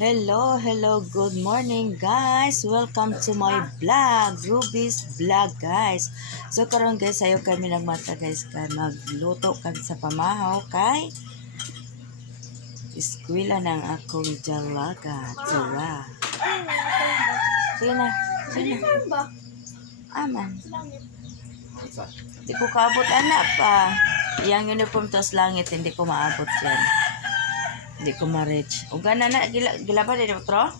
Hello, good morning guys. Welcome to my vlog, Ruby's Vlog guys. So karon guys, ayo kami nagmata guys kay magluto kami sa pamahaw kay eskwela ng akong dalaga. Tira. Sige na. Aman. Hindi ko kaabot anak pa. Yang uniform tas langit, hindi ko maabot yan. Hindi ko ma-reach. Uga na gila ba din otro?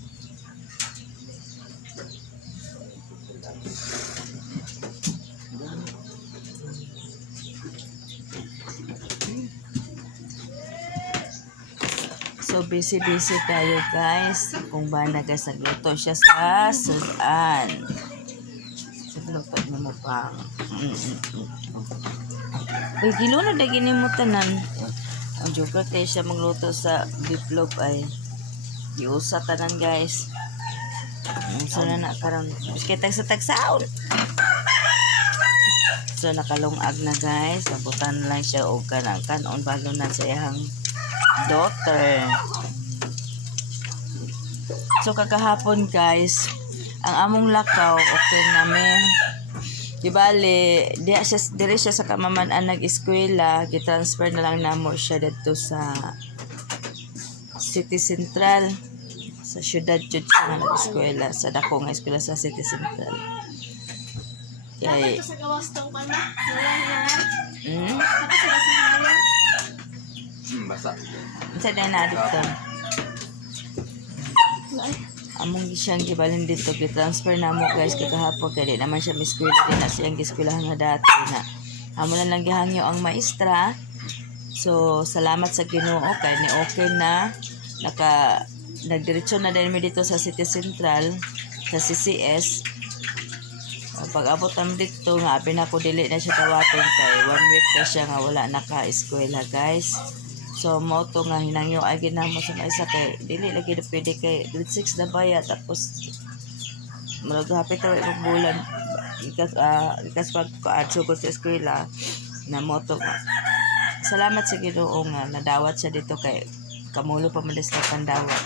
So busy tayo guys. Kung ba nagasagluto siya sa sudan. Sagluto mo pa. Uy, gilunod na gini mo tanan. Ang joker tayo siya magluto sa biplog ay iusa tanan guys. So na karon kita sa tagsaon. So nakalungag na guys. Nabutan lang siya og kanang kanon balo na sa iyang daughter. So kagahapon guys, ang among lakaw okay namin. Di bale, dire siya sa kamaman-an nag-eskwela, gitransfer na lang namo siya dito sa City Central. Sa syudad jud siya nag-eskwela, sa dako nga eskwela sa City Central. Kaya sa gawas tong pala. Wala Basa. Unsa na dito? Among siyang gibalin dito, gi-transfer na mo guys kagahapon kaya di naman siya miskwela din na siyang giskwelahan nga dati na amo na lang gihangyo ang maestra. So salamat sa Ginoo kay ni okay na nagdiretso na din mi dito sa City Central sa CCS. O, pag abot am dito nga abi na ko dili na siya tawaton kay 1 week na siya nga wala naka-eskwela guys. So mo to nga hinangyo ay ginamo sa isa kay dili lagi na pwede kay grade 6 na baya tapos maghapit ra og bulan ikas pag kaadso ko sa eskwela na mo to salamat sa Ginoo nga nadawat siya dito kay kamulo pa man sa pandawat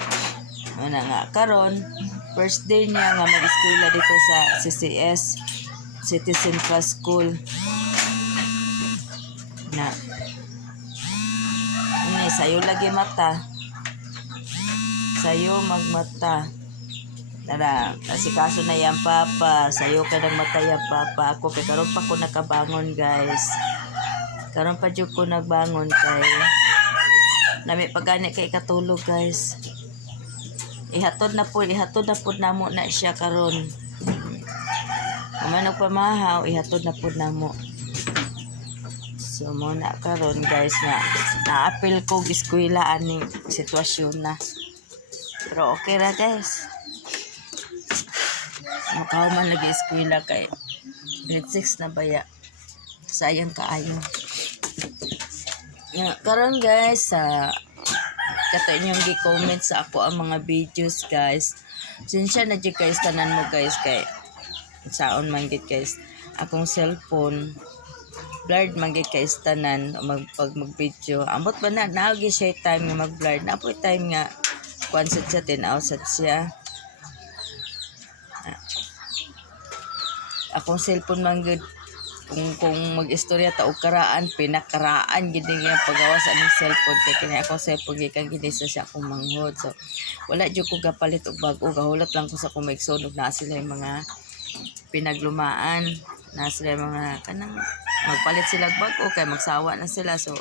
ana nga karon first day niya nga mag-eskwela dito sa CCS City Central School na sayo lagi mata. Sayo magmata. Tara, kasi kaso na yan papa. Sayo ka ng mata yan papa. Ako kay karon pa ko nakabangon guys. Karon pa jud ko nagbangon kay nami pagani kay katulog guys. Ihatod na po namo na siya karon. Kung nagpamahaw, ihatod na po namo. So mo na karon guys nga na-appeal ko eskwela ani sitwasyon na. Pero okay ra guys. Makaw man lagi eskwela kay grade 6 na baya. Sayang kaayo. Nga karon guys kato inyong gi-comment sa ako ang mga videos guys. Sinsya na jud guys tanan mo guys kay saon man gid guys akong cellphone blurred manggit kay tanan pag mag-video. Amot ba na naagi siya time nga mag-blurred. Napoy time nga konsert siya, tinausat siya. Akong cellphone manggit kung mag-istorya ta og karaan, pinakaraan gid nga pagawas aning cellphone kay kini akong cellphone gikan ginisa siya akong manghod. So wala jud ko gapalit og bag-o, gahulat lang ko sa akong maigsoon na sila yung mga pinaglumaan, na sila mga kanang magpalit sila bag-o kay magsawa na sila. So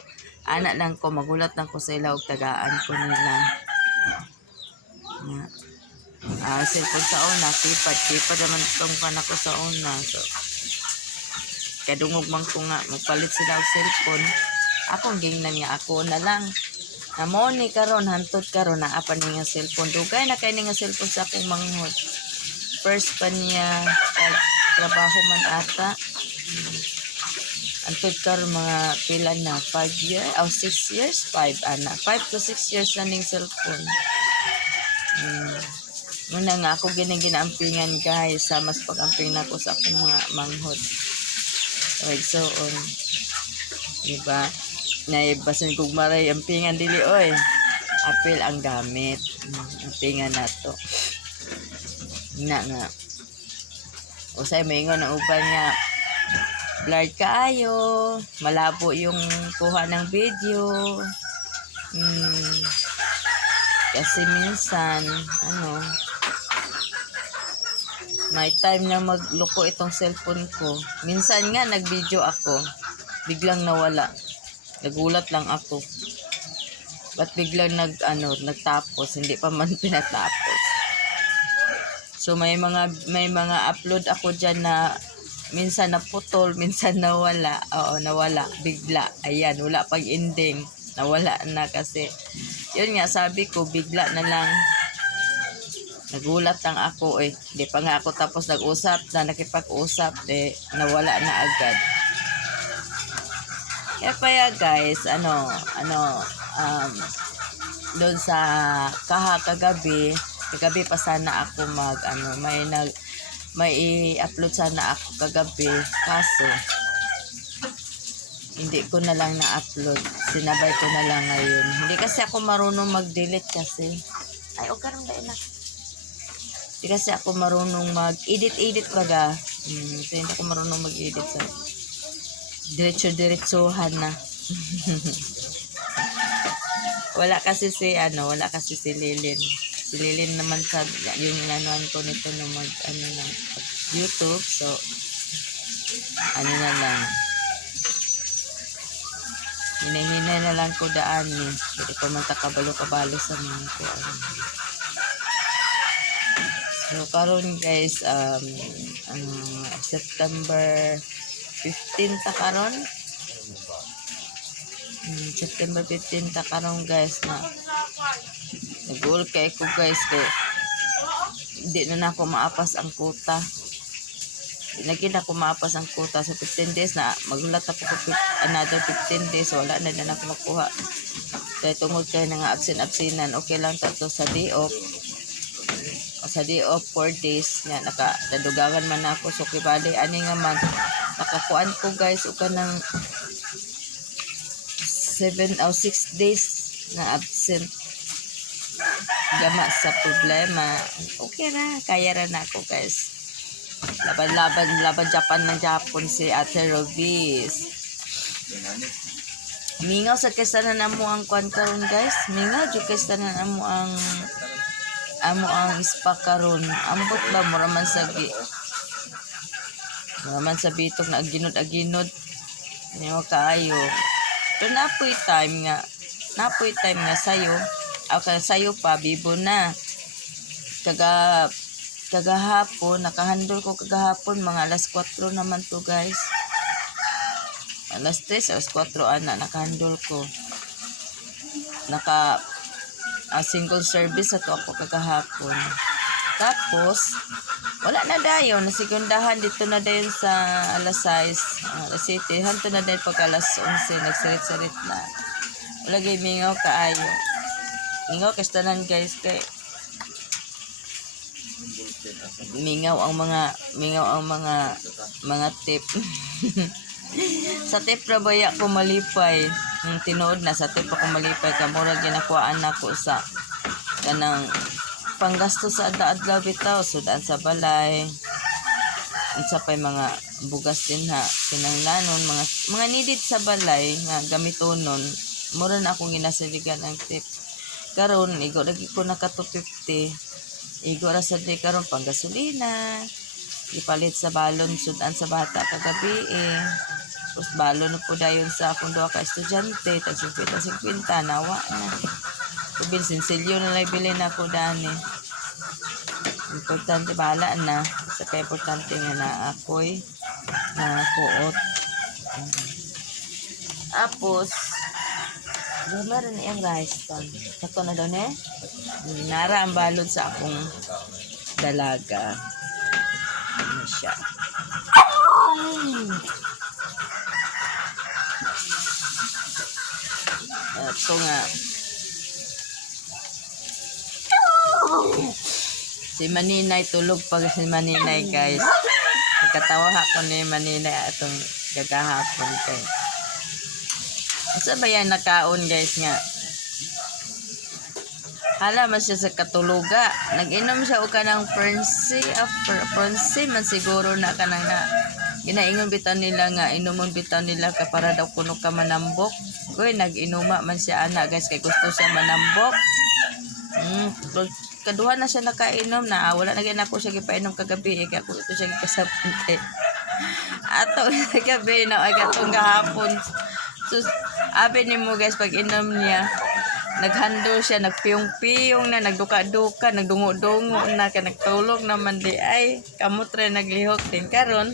anak lang ko magulat lang ko sa ila og tagaan ko nila cellphone sa una kipad naman itong panak ko sa una. So kadungog man ko nga magpalit sila og cellphone, akong gingnan nga ako na lang na mo ni karon hantod karon naa pa ni nga cellphone dugay na kay ni nga cellphone sa akong manghod. First pa niya trabaho man ata. Antod karon mga pila na 5 years o 6 years 5 ana 5 to 6 years na ning cellphone. Muna nga ako ginaampingan guys sa mas pag-amping na ko sa akong mga manghod. So on diba na basin kog maray ampingan dili oy apil ang gamit. Tinga na to. Nga. Usay maingon ang uban nga blurred kaayo, malabo yung kuha ng video. Kasi minsan may time na magluko itong cellphone ko. Minsan nga nag-video ako, biglang nawala. Nagulat lang ako. Ba't biglang nagtapos, hindi pa man pinatapos. So may mga upload ako diyan na minsan naputol, minsan nawala. Oo, nawala bigla. Ayan, wala pag ending. Nawala na kasi. Yun nga sabi ko, bigla na lang. Nagulat lang ako eh. Hindi pa nga ako tapos nag-usap na nakipag-usap nawala na agad. Kaya guys, doon sa kagabi pa sana ako may i-upload sana ako kagabi, kaso hindi ko na lang na-upload, sinabay ko na lang ngayon. Hindi kasi ako marunong mag-delete kasi okay rin ba ina? Hindi kasi ako marunong mag-edit baga. So hindi ako marunong mag-edit sa diretso-diretsohan na. wala kasi si Lilin. Si Lilin naman yung nanuan ko nito ng ng YouTube. So na lang. Hinahinay na lang ko daan eh. Hindi ko man kabalo-kabalo sa mga ko. So karon guys, September 15 ta karon. September 15 ta karon guys na nag-uul kay ko guys kay hindi na ako maapas ang kuta. Hindi na ako maapas ang kuta sa 15 days na magulat ako another 15 days wala na ako makuha. Kaya tungod kay nga absinan okay lang to sa day off. O sa day off 4 days nga nadadugangan man ako so kibali ani nga man nakakuan ko guys uka ng 6 days na absent gama sa problema. Okay ra, kaya ra na ako guys. Laban Japan si Ate Robis. Mingaw sa kasanan amo ang kwan karon guys. Mingaw jud kasanan amo ang ispa karon. Ambot ba muraman sa bitog na aginod. Niyo kaayo. Pero napoy time nga sayo. Sayo pa bibo na. Kagahapon, nakahandol ko kagahapon, mga alas 4 naman to guys. Alas 3, alas 4 nakahandol ko. Single service ato ako kagahapon. Tapos, wala na dayon, nasigundahan dito na dayon sa alas 6, alas 7, hanto na dayon pag alas 11, nagsirit-sirit na. Wala gay mingaw kaayo. Mingaw kastanan guys kay mingaw ang mga tip. Sa tip ra baya ko malipay. Tinuod na sa tip ako malipay kamura ginakuhaan nako sa kanang panggasto sa adlaw bitaw sudan sa balay. Unsa pay mga bugas din ha kinahanglanon mga needed sa balay nga gamitonon mura na akong ginasiligan ang tip. Karon igo lagi ko naka 250. Igo ra sa day karon pang gasolina. Ipalit sa balon sudan sa bata kagabi eh. Tapos balon na po dayon sa akong duha ka estudyante tag 50 nawa na. Kubil sinsilyo na lang bilhin ako dani. Importante bala na sa importante nga na ako'y kuot. Tapos gama rin yung rice pan. Sakto na daw nara ang balod sa akong dalaga. Ano siya? Ito nga. Si Maninay tulog pag si Maninay guys. Nagkatawa ako ni Maninay atong gagahapon kay. Asa ba yan nakaon guys nga? Hala man siya sa katuluga. Nag-inom siya o kanang Prancy man siguro na kanang na ginaingon bitaw nila nga inumon bitaw nila ka para daw kuno ka manambok. Uy, nag-inuma man siya ana guys kay gusto siya manambok. Kaduha na siya nakainom na wala na gyud ako siya gipainom kagabi kay ako ito siya gikasabot. Ato gabi na ay katong gahapon. Sus, abi nimo guys pag inom niya naghandol siya, nagpiyong-piyong na, nagduka-duka, nagdungo-dungo na, ka nagtulog naman di ay, kamot rin naglihok din. Karon,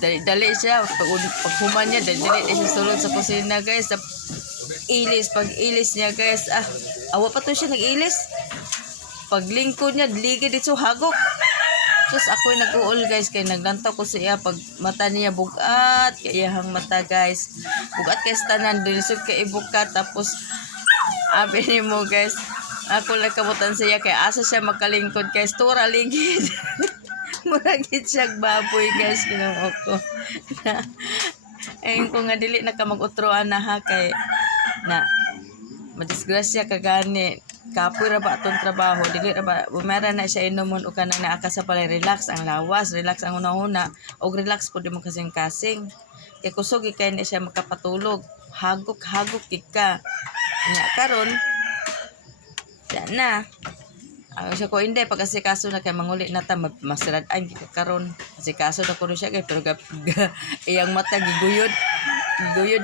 dali siya, pag human niya, dali siya sulod sa kusina guys, sa ilis, pag ilis niya guys, awa pa to siya nag-ilis. Pag lingkod niya, ligid dito hagok. Sus ako'y nag-uol guys kay naglantaw ko siya pag mata niya bugat kay iyang mata guys bugat kay tanan dilisod kay ibukat tapos abi ni mo guys ako lang kabutan siya kay asa siya makalingkod guys tura ligid murag gid siya baboy guys kinuo ko ayun ko nga dili na ka mag-utroan na ha kay na madisgrasya kagani kapoy ra ba atong trabaho dili ra ba bumera na siya inumon o kanang naaka sa pala relax ang lawas relax ang una-una og relax pud mo kasing-kasing kay kusog kay ni siya makapatulog hagok kika nya karon yan na ang siya ko hindi pagkasikaso na kay manguli na ta masirad-an karon kasi kaso na kuno siya kay pero iyang mata giguyod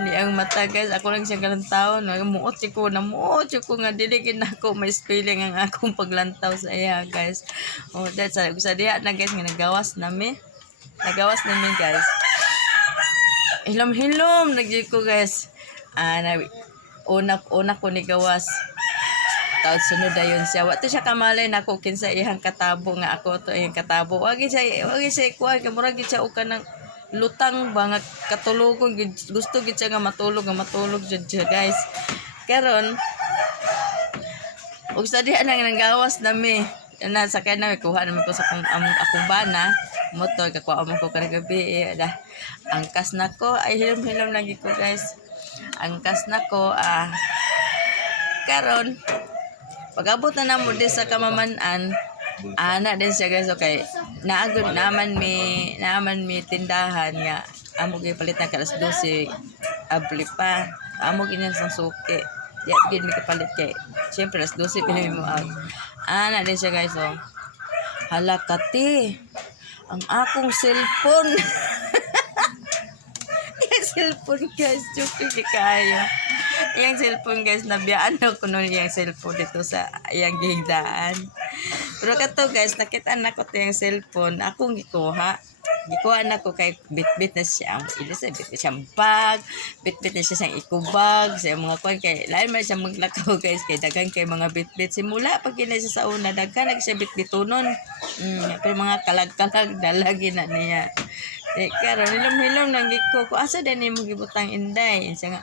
ni ang mata guys ako lang siya ganang taon muot ko nga dili ako may spelling ang akong paglantaw sa iya guys that's sa diha na guys nga nagawas nami guys hilom nagdi ko guys una ko ni gawas taod sunod dayon siya wa to siya kamalay nako kinsa iyang katabo nga ako to iyang katabo wagi siya kuha kamura gid siya o kanang lutang ba nga katulugon gusto gid siya nga matulog jud siya guys karon ug sa diha nang gawas nami na sa kana kuha naman ko sa akong bana motor kakuha mo ko kada gabi angkas nako ay hilom lagi ko guys angkas nako karon pag-abot na namo di sa kamamanan ana din siya guys okay naagod naman mi tindahan nga amo gyud palitan ka alas 12 abli pa amo gyud sang suki ya gyud mi kapalit kay syempre alas 12 pinay mo ana din siya guys hala kati ang akong cellphone yung cellphone guys joke kayo yung cellphone guys nabiyaan ko nun yung cellphone dito sa yung gigdaan pero kato guys nakita na ko yung cellphone akong gikuha na ko kay bit na siya ilis bit siyang bag bit na siya sang ikubag sa mga kuan kay lain man siya maglakaw guys kay dagan kay mga bit simula pag gina siya sa una daghan siya bitunon pero mga kalag dalagi na niya karon hilom nang giko ko asa din mo gibutang inday siya nga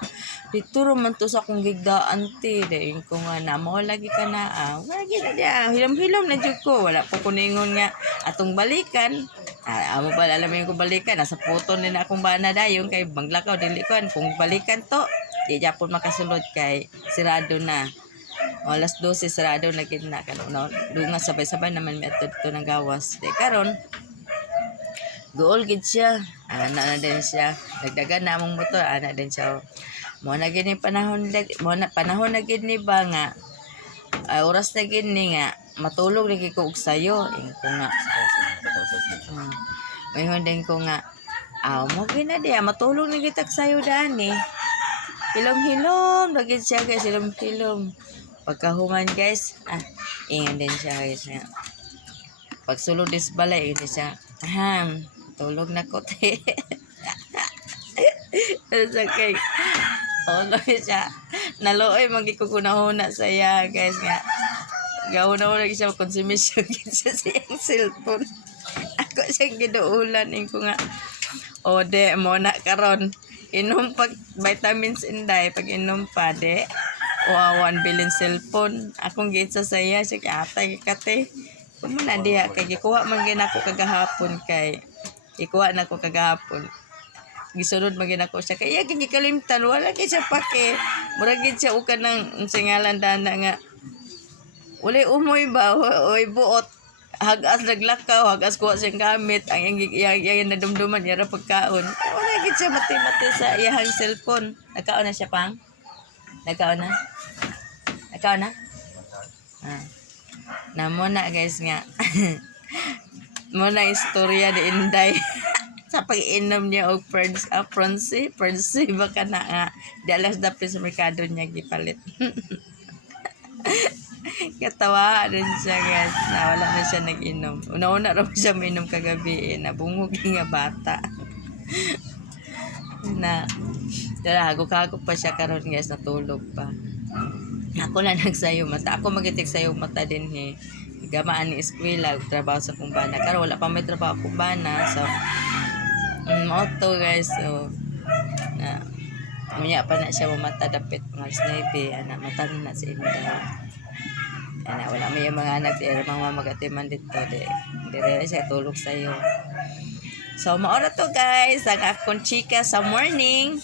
dito man to sa akong gigdaan ti dayon ko nga na mo lagi ka na lagi na dia hilom na jud ko wala po kuningon nga atong balikan amo pa alam ko balikan nasa photo ni na akong bana dayon kay banglakaw dili ko kung balikan to di japon makasulod kay sirado na alas 12 sirado na gid na kano dunga sabay-sabay naman mi adto nang gawas karon gool gid siya ana na din siya dagdagan na among motor ana din siya mo na gid ni panahon na gid ni ba nga oras na gid ni nga matulog lagi ko og sayo ko nga mayroon din ko nga mo gid na diya matulog na gid sayo dani hilom lagi siya guys hilom pagkahuman guys ingon din siya guys nga pagsulod dis balay ini siya tulog na ko te sa kay siya naloy magikukunahuna sa iya guys nga gahuna lagi siya konsumisyon sa siyang cellphone ako siya giduulan ko nga de mo na karon inom pag vitamins inday pag inom pa de 1 billion cellphone akong gitsa sa iya siya atay kate kumuna diha kay gikuha man gyud ako kagahapon kay ikuha na ko kagahapon gisunod magin ako siya kaya gikalimtan wala kay siya pake murag gid siya ukan ng singalan dana nga uli umoy ba oy buot hagas naglakaw hagas kuha siyang gamit ang yang nadumduman yara pagkaon wala gid siya mati-mati sa iyang cellphone nagkaon na siya pang nagkaon na namo na guys nga muna istorya ni Inday sa pag-inom niya og Pronsi baka na nga dalas dapit sa merkado niya gipalit katawa din siya guys na wala na siya nag-inom una-una raw siya minom kagabi nabungog nga bata na dala hagok pa siya karon guys natulog pa ako lang nagsayo mata ako magitik sayo mata din gamaan ni eskwela trabaho sa kumbana karon wala pa may trabaho kumbana so auto guys so na unya pa na siya mata dapit mga 9 ana mata na si Inday ana wala may mga anak di mga magatiman dito dire siya tulog sayo so maora to guys ang akong chika sa morning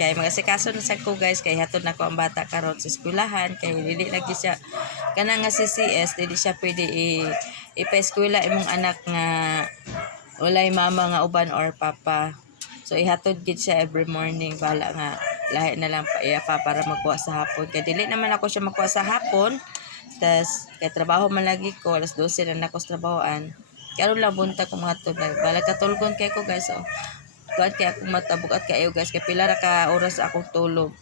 kay mga sikaso na sa ko guys kay hatod na ko ang bata karon sa eskwelahan kay dili lagi siya kana nga si CS dili siya pwede ipa-eskwela imong anak nga walay mama nga uban or papa so ihatod gid siya every morning bala nga lahi na lang pa para magkuha sa hapon kay dili naman ako siya magkuha sa hapon tas kay trabaho man lagi ko alas 12 na ako sa trabahoan karon lang bunta ko mga tubig bala katulgon kay ko guys so kuan kay ako matabugat kayo guys kay pila ra ka oras akong tulog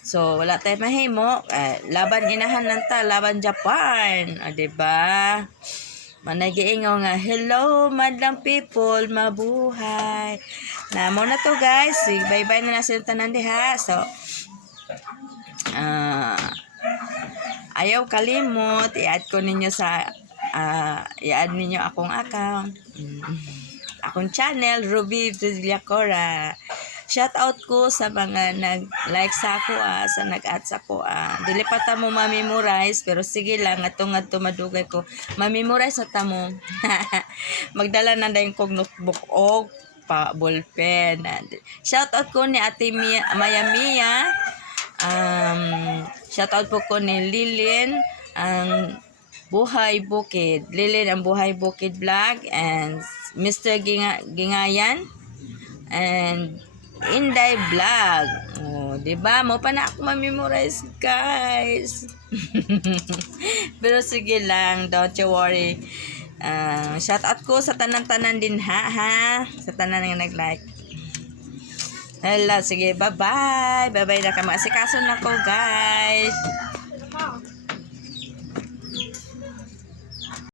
so wala tay mahimo laban inahan lang ta laban Japan diba manay giingaw nga hello madlang people mabuhay na mo na to guys bye bye na sa tanan diha so ayaw kalimot i-add ko ninyo sa i-add ninyo akong account akong channel Ruby Villacora shout out ko sa mga nag-like sa ako sa nag-add sa ako dili pa ta mo ma-memorize pero sige lang atong madugay ko ma-memorize sa tamo magdala na dayon kog notebook o pa ballpen shout out ko ni Ate Maya shout out po ko ni Lilin ang Buhay Bukid Lilin ang Buhay Bukid vlog and Mr. Gingayan and Inday vlog diba mo pa na ako ma-memorize guys pero sige lang don't you worry shout out ko sa tanan-tanan din ha sa tanan nga nag-like hala sige bye bye na ka maasikaso na ko guys